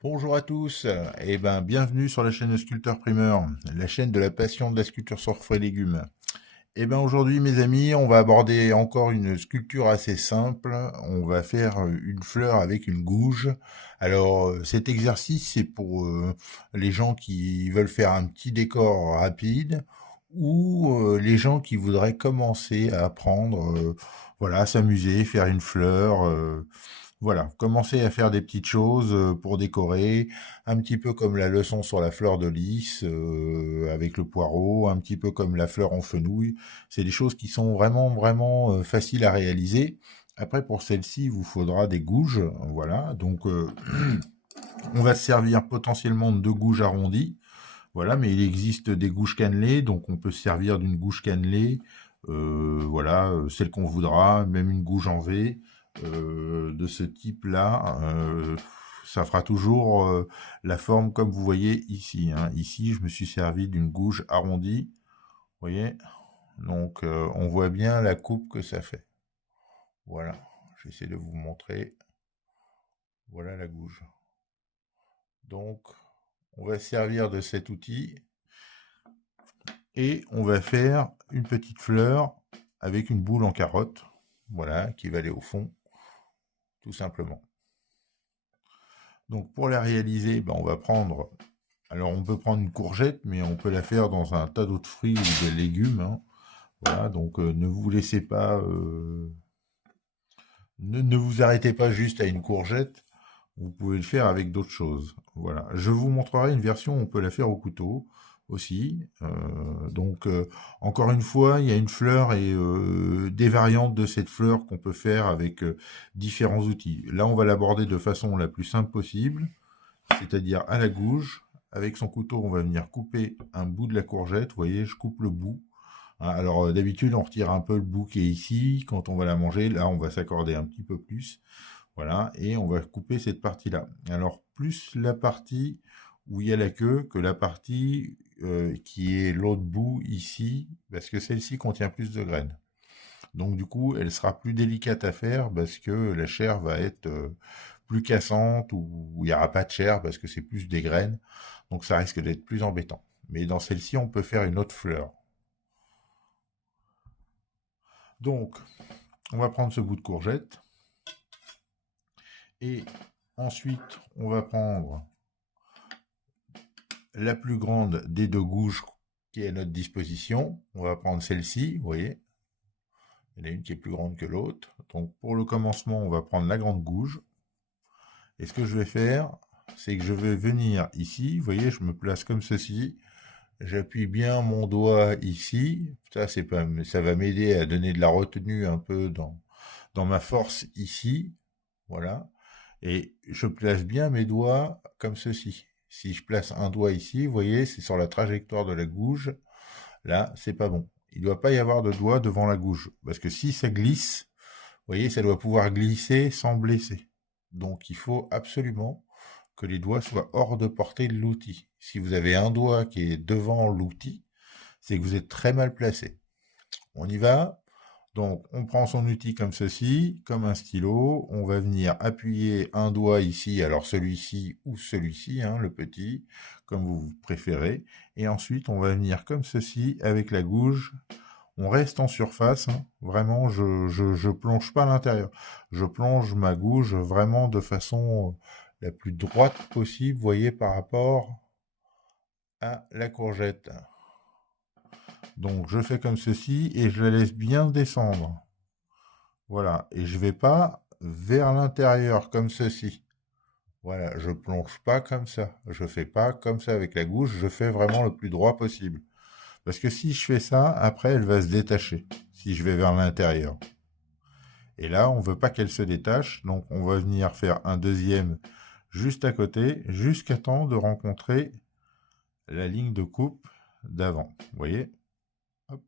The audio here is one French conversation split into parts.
Bonjour à tous, et ben bienvenue sur la chaîne de Sculpteur Primeur, la chaîne de la passion de la sculpture sur fruits et légumes. Et ben aujourd'hui mes amis, on va aborder encore une sculpture assez simple. On va faire une fleur avec une gouge. Alors cet exercice c'est pour les gens qui veulent faire un petit décor rapide ou les gens qui voudraient commencer à apprendre, voilà, à s'amuser, faire une fleur. Voilà, commencer à faire des petites choses pour décorer, un petit peu comme la leçon sur la fleur de lys avec le poireau, un petit peu comme la fleur en fenouil. C'est des choses qui sont vraiment faciles à réaliser. Après, pour celle-ci, il vous faudra des gouges, voilà. Donc, on va se servir potentiellement de deux gouges arrondies, voilà. Mais il existe des gouges cannelées, donc on peut se servir d'une gouge cannelée, voilà, celle qu'on voudra, même une gouge en V de ce type-là. Ça fera toujours la forme comme vous voyez ici, hein. Ici, je me suis servi d'une gouge arrondie, vous voyez. Donc, on voit bien la coupe que ça fait. Voilà, j'essaie de vous montrer. Voilà la gouge. Donc, on va se servir de cet outil et on va faire une petite fleur avec une boule en carotte, voilà, qui va aller au fond, tout simplement. Donc, pour la réaliser, ben, on va prendre, alors on peut prendre une courgette, mais on peut la faire dans un tas d'autres fruits ou de légumes, hein. Voilà, donc ne vous laissez pas, ne vous arrêtez pas juste à une courgette. Vous pouvez le faire avec d'autres choses. Voilà. Je vous montrerai une version où on peut la faire au couteau aussi. Encore une fois, il y a une fleur et des variantes de cette fleur qu'on peut faire avec différents outils. Là, on va l'aborder de façon la plus simple possible, c'est-à-dire à la gouge. Avec son couteau, on va venir couper un bout de la courgette. Vous voyez, je coupe le bout. Hein. Alors, d'habitude, on retire un peu le bout qui est ici. Quand on va la manger, là, on va s'accorder un petit peu plus. Voilà, et on va couper cette partie-là. Alors, plus la partie où il y a la queue que la partie qui est l'autre bout ici, parce que celle-ci contient plus de graines. Donc, du coup, elle sera plus délicate à faire parce que la chair va être plus cassante ou il n'y aura pas de chair parce que c'est plus des graines. Donc, ça risque d'être plus embêtant. Mais dans celle-ci, on peut faire une autre fleur. Donc, on va prendre ce bout de courgette. Et ensuite, on va prendre la plus grande des deux gouges qui est à notre disposition. On va prendre celle-ci, vous voyez. Il y en a une qui est plus grande que l'autre. Donc pour le commencement, on va prendre la grande gouge. Et ce que je vais faire, c'est que je vais venir ici. Vous voyez, je me place comme ceci. J'appuie bien mon doigt ici. Ça va m'aider à donner de la retenue un peu dans ma force ici. Voilà. Et je place bien mes doigts comme ceci. Si je place un doigt ici, vous voyez, c'est sur la trajectoire de la gouge. Là, c'est pas bon. Il ne doit pas y avoir de doigt devant la gouge. Parce que si ça glisse, vous voyez, ça doit pouvoir glisser sans blesser. Donc il faut absolument que les doigts soient hors de portée de l'outil. Si vous avez un doigt qui est devant l'outil, c'est que vous êtes très mal placé. On y va. Donc, on prend son outil comme ceci, comme un stylo. On va venir appuyer un doigt ici, alors celui-ci ou celui-ci, hein, le petit, comme vous préférez. Et ensuite, on va venir comme ceci avec la gouge. On reste en surface, hein. Vraiment, je plonge pas à l'intérieur. Je plonge ma gouge vraiment de façon la plus droite possible, vous voyez, par rapport à la courgette. Donc, je fais comme ceci et je la laisse bien descendre. Voilà, et je vais pas vers l'intérieur comme ceci. Voilà, je plonge pas comme ça. Je fais pas comme ça avec la gouge, je fais vraiment le plus droit possible. Parce que si je fais ça, après elle va se détacher, si je vais vers l'intérieur. Et là, on veut pas qu'elle se détache, donc on va venir faire un deuxième juste à côté, jusqu'à temps de rencontrer la ligne de coupe d'avant. Vous voyez? Hop.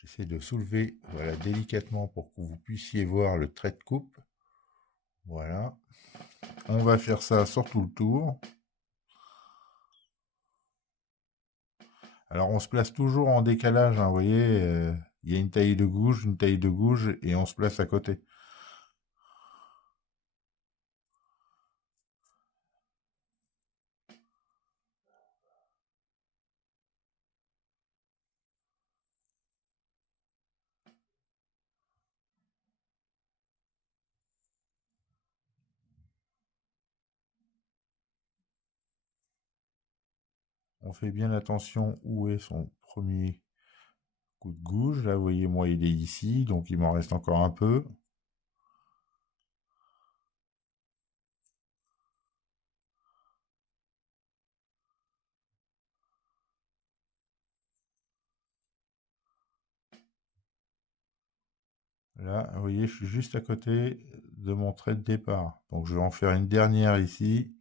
J'essaie de soulever, voilà, délicatement pour que vous puissiez voir le trait de coupe. Voilà. On va faire ça sur tout le tour. Alors on se place toujours en décalage, hein, vous voyez, il y a une taille de gouge, et on se place à côté. On fait bien attention où est son premier coup de gouge. Là, vous voyez, moi, il est ici, donc il m'en reste encore un peu. Là, vous voyez, je suis juste à côté de mon trait de départ. Donc, je vais en faire une dernière ici.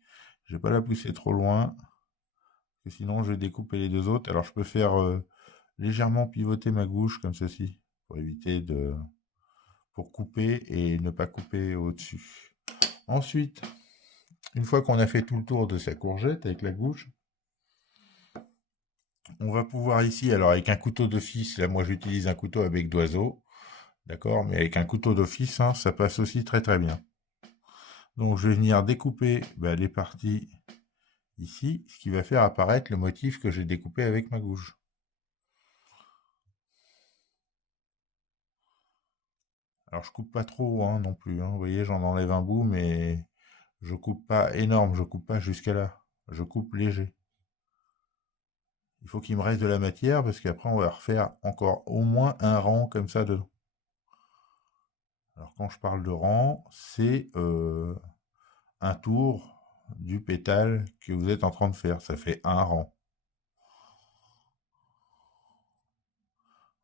Je vais pas la pousser trop loin, parce que sinon, je vais découper les deux autres. Alors, je peux faire légèrement pivoter ma gouge comme ceci, pour éviter de... pour couper et ne pas couper au-dessus. Ensuite, une fois qu'on a fait tout le tour de sa courgette avec la gouge, on va pouvoir ici, alors avec un couteau d'office, là moi j'utilise un couteau à bec d'oiseau, d'accord, mais avec un couteau d'office, hein, ça passe aussi très très bien. Donc je vais venir découper les parties ici, ce qui va faire apparaître le motif que j'ai découpé avec ma gouge. Alors je coupe pas trop hein, non plus, hein. Vous voyez, j'en enlève un bout, mais je coupe pas énorme, je coupe pas jusqu'à là, je coupe léger. Il faut qu'il me reste de la matière parce qu'après on va refaire encore au moins un rang comme ça dedans. Alors quand je parle de rang, c'est un tour du pétale que vous êtes en train de faire. Ça fait un rang.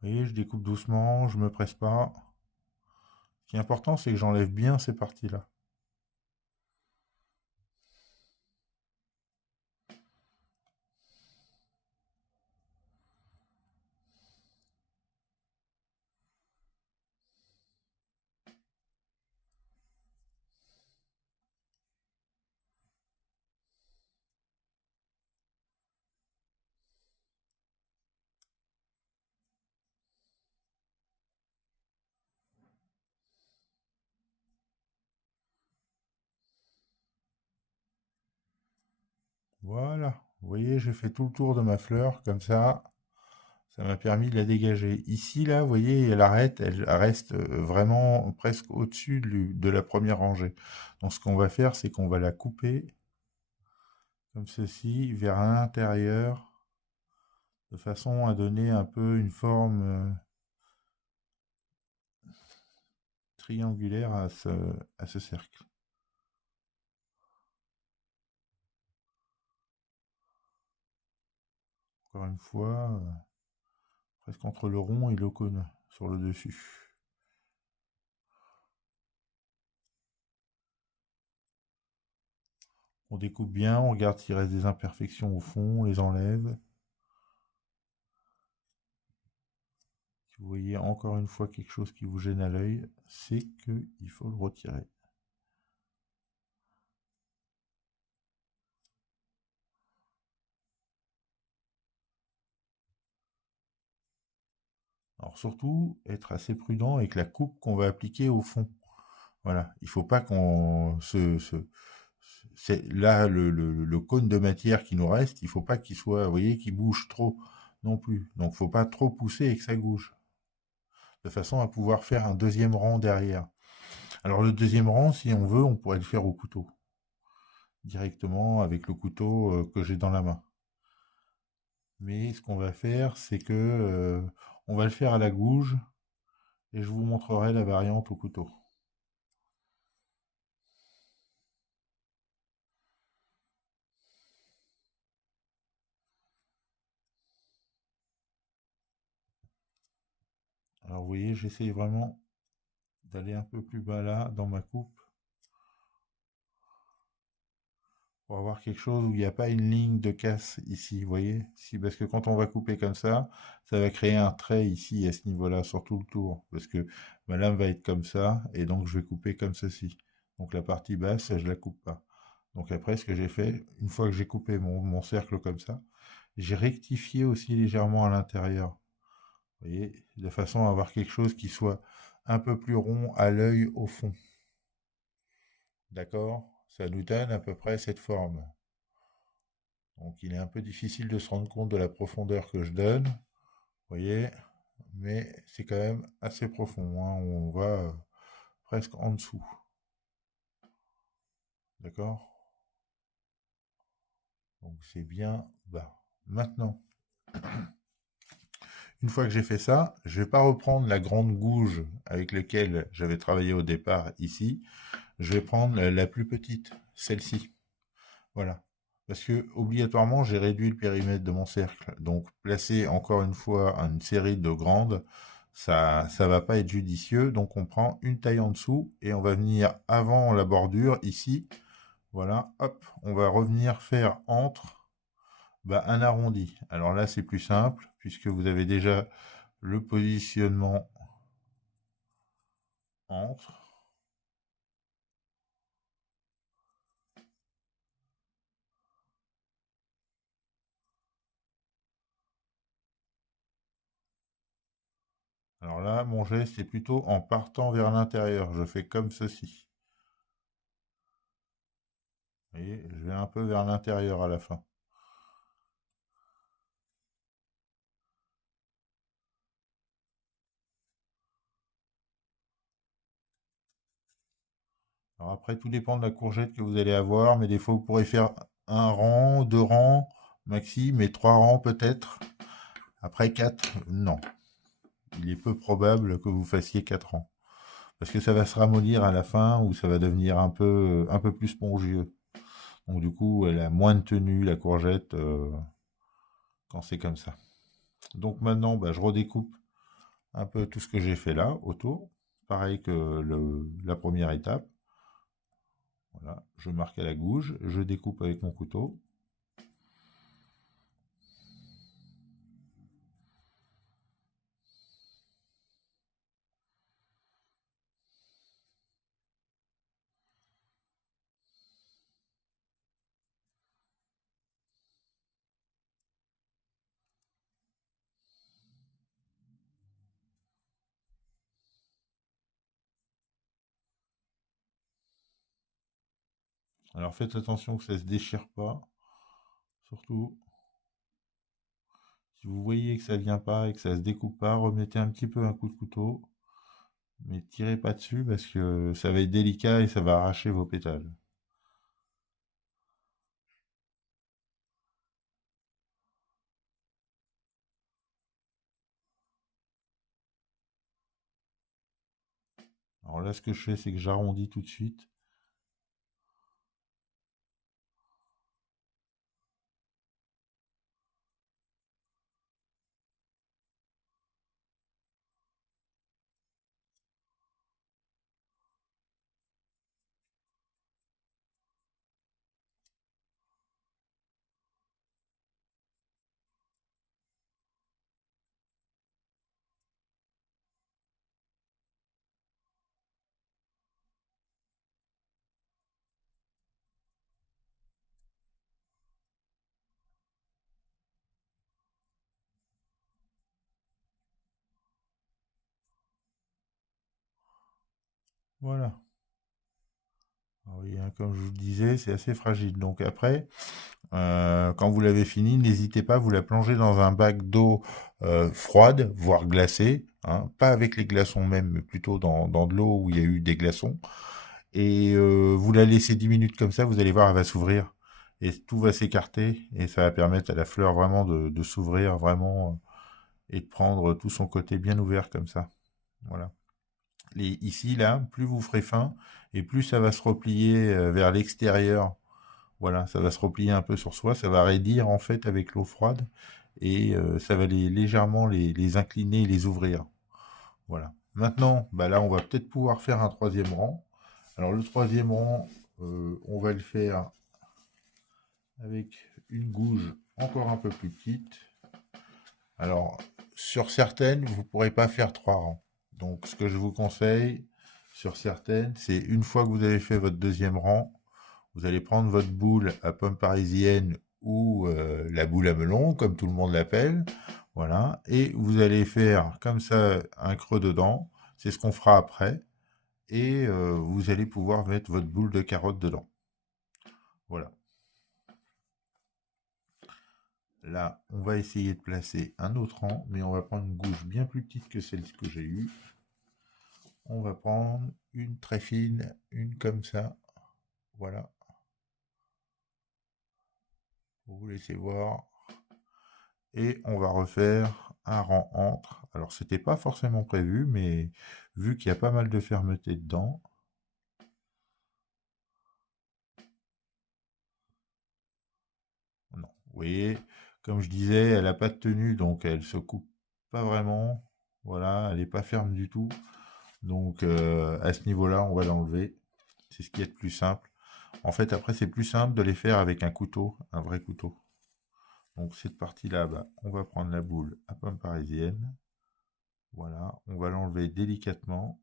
Vous voyez, je découpe doucement, je me presse pas. Ce qui est important, c'est que j'enlève bien ces parties-là. Voilà. Vous voyez, j'ai fait tout le tour de ma fleur, comme ça. Ça m'a permis de la dégager. Ici, là, vous voyez, elle reste vraiment presque au-dessus de la première rangée. Donc, ce qu'on va faire, c'est qu'on va la couper comme ceci, vers l'intérieur, de façon à donner un peu une forme triangulaire à ce cercle. Encore une fois, presque entre le rond et le cône sur le dessus. On découpe bien, on regarde s'il reste des imperfections au fond, on les enlève. Si vous voyez encore une fois quelque chose qui vous gêne à l'œil, c'est qu'il faut le retirer. Alors surtout, être assez prudent avec la coupe qu'on va appliquer au fond. Voilà, il ne faut pas qu'on c'est là le cône de matière qui nous reste, il ne faut pas qu'il soit, vous voyez, qu'il bouge trop non plus. Donc il ne faut pas trop pousser et que ça bouge, de façon à pouvoir faire un deuxième rang derrière. Alors le deuxième rang, si on veut, on pourrait le faire au couteau, directement avec le couteau que j'ai dans la main. Mais ce qu'on va faire, c'est que on va le faire à la gouge et je vous montrerai la variante au couteau. Alors vous voyez, j'essaye vraiment d'aller un peu plus bas là dans ma coupe pour avoir quelque chose où il n'y a pas une ligne de casse ici, vous voyez? Si, parce que quand on va couper comme ça va créer un trait ici à ce niveau-là sur tout le tour, parce que ma lame va être comme ça et donc je vais couper comme ceci. Donc la partie basse, je la coupe pas. Donc après, ce que j'ai fait, une fois que j'ai coupé mon cercle comme ça, j'ai rectifié aussi légèrement à l'intérieur. Vous voyez, de façon à avoir quelque chose qui soit un peu plus rond à l'œil au fond. D'accord? Ça nous donne à peu près cette forme. Donc il est un peu difficile de se rendre compte de la profondeur que je donne. Vous voyez? Mais c'est quand même assez profond, hein. On va presque en dessous. D'accord? Donc c'est bien bas. Maintenant, une fois que j'ai fait ça, je vais pas reprendre la grande gouge avec laquelle j'avais travaillé au départ ici. Je vais prendre la plus petite, celle-ci. Voilà. Parce que obligatoirement, j'ai réduit le périmètre de mon cercle. Donc, placer encore une fois une série de grandes, ça va pas être judicieux. Donc, on prend une taille en dessous et on va venir avant la bordure ici. Voilà, hop, on va revenir faire entre un arrondi. Alors là, c'est plus simple puisque vous avez déjà le positionnement entre. Alors là, mon geste est plutôt en partant vers l'intérieur. Je fais comme ceci. Vous voyez, je vais un peu vers l'intérieur à la fin. Alors après, tout dépend de la courgette que vous allez avoir, mais des fois, vous pourrez faire un rang, deux rangs, maxi, mais trois rangs peut-être. Après quatre, non. Il est peu probable que vous fassiez quatre rangs. Parce que ça va se ramollir à la fin ou ça va devenir un peu plus spongieux. Donc du coup, elle a moins de tenue, la courgette, quand c'est comme ça. Donc maintenant, je redécoupe un peu tout ce que j'ai fait là, autour. Pareil que la première étape. Voilà, je marque à la gouge, je découpe avec mon couteau. Alors faites attention que ça ne se déchire pas. Surtout, si vous voyez que ça vient pas et que ça se découpe pas, remettez un petit peu un coup de couteau. Mais tirez pas dessus parce que ça va être délicat et ça va arracher vos pétales. Alors là, ce que je fais, c'est que j'arrondis tout de suite. Voilà. Alors oui, hein, comme je vous le disais, c'est assez fragile. Donc après, quand vous l'avez fini, n'hésitez pas, vous la plongez dans un bac d'eau froide, voire glacée, hein, pas avec les glaçons même, mais plutôt dans de l'eau où il y a eu des glaçons. Et vous la laissez 10 minutes comme ça, vous allez voir, elle va s'ouvrir. Et tout va s'écarter, et ça va permettre à la fleur vraiment de s'ouvrir vraiment et de prendre tout son côté bien ouvert comme ça. Voilà. Ici, là, plus vous ferez fin, et plus ça va se replier vers l'extérieur. Voilà, ça va se replier un peu sur soi, ça va raidir en fait avec l'eau froide et ça va légèrement les incliner et les ouvrir. Voilà. Maintenant, là, on va peut-être pouvoir faire un troisième rang. Alors le troisième rang, on va le faire avec une gouge encore un peu plus petite. Alors, sur certaines, vous ne pourrez pas faire trois rangs. Donc, ce que je vous conseille, sur certaines, c'est une fois que vous avez fait votre deuxième rang, vous allez prendre votre boule à pomme parisienne ou la boule à melon, comme tout le monde l'appelle. Voilà. Et vous allez faire comme ça un creux dedans. C'est ce qu'on fera après. Et vous allez pouvoir mettre votre boule de carotte dedans. Voilà. Là, on va essayer de placer un autre rang, mais on va prendre une gouge bien plus petite que celle que j'ai eue. On va prendre une très fine, une comme ça. Voilà. Vous laissez voir. Et on va refaire un rang entre. Alors, c'était pas forcément prévu, mais vu qu'il y a pas mal de fermeté dedans, non. Vous voyez, comme je disais, elle n'a pas de tenue, donc elle se coupe pas vraiment. Voilà, elle n'est pas ferme du tout. Donc, à ce niveau-là, on va l'enlever. C'est ce qui est le plus simple. En fait, après, c'est plus simple de les faire avec un couteau, un vrai couteau. Donc, cette partie-là, bah, on va prendre la boule à pomme parisienne. Voilà, on va l'enlever délicatement.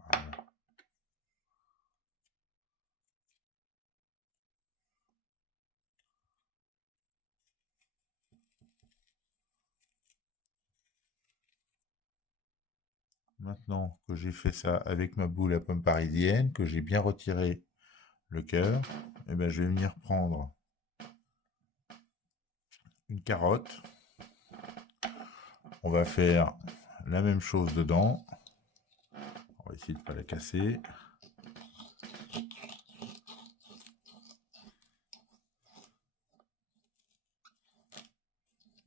Voilà. Maintenant que j'ai fait ça avec ma boule à pomme parisienne, que j'ai bien retiré le cœur, eh ben, je vais venir prendre une carotte. On va faire la même chose dedans. On va essayer de ne pas la casser.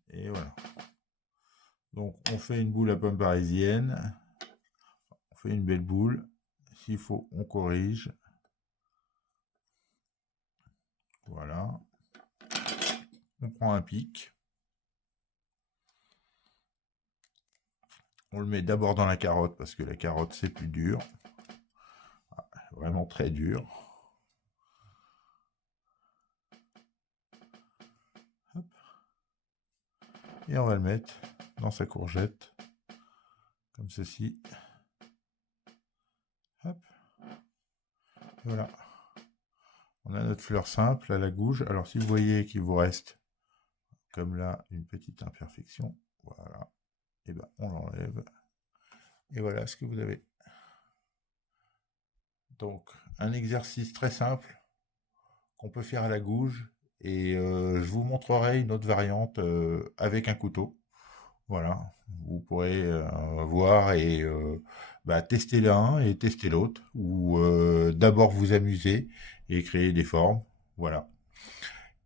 Et voilà. Donc on fait une boule à pomme parisienne. On fait une belle boule. S'il faut, on corrige. Voilà. On prend un pic. On le met d'abord dans la carotte parce que la carotte c'est plus dur. Vraiment très dur. Hop. Et on va le mettre dans sa courgette. Comme ceci. Hop. Et voilà. On a notre fleur simple à la gouge. Alors si vous voyez qu'il vous reste, comme là, une petite imperfection, voilà. Et ben on l'enlève. Et voilà ce que vous avez. Donc un exercice très simple qu'on peut faire à la gouge. Et je vous montrerai une autre variante avec un couteau. Voilà, vous pourrez voir et bah, tester l'un et tester l'autre, ou d'abord vous amuser et créer des formes. Voilà.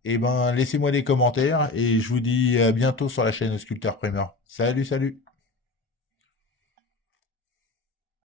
Et ben laissez-moi des commentaires et je vous dis à bientôt sur la chaîne Sculpteur Primer. Salut, salut!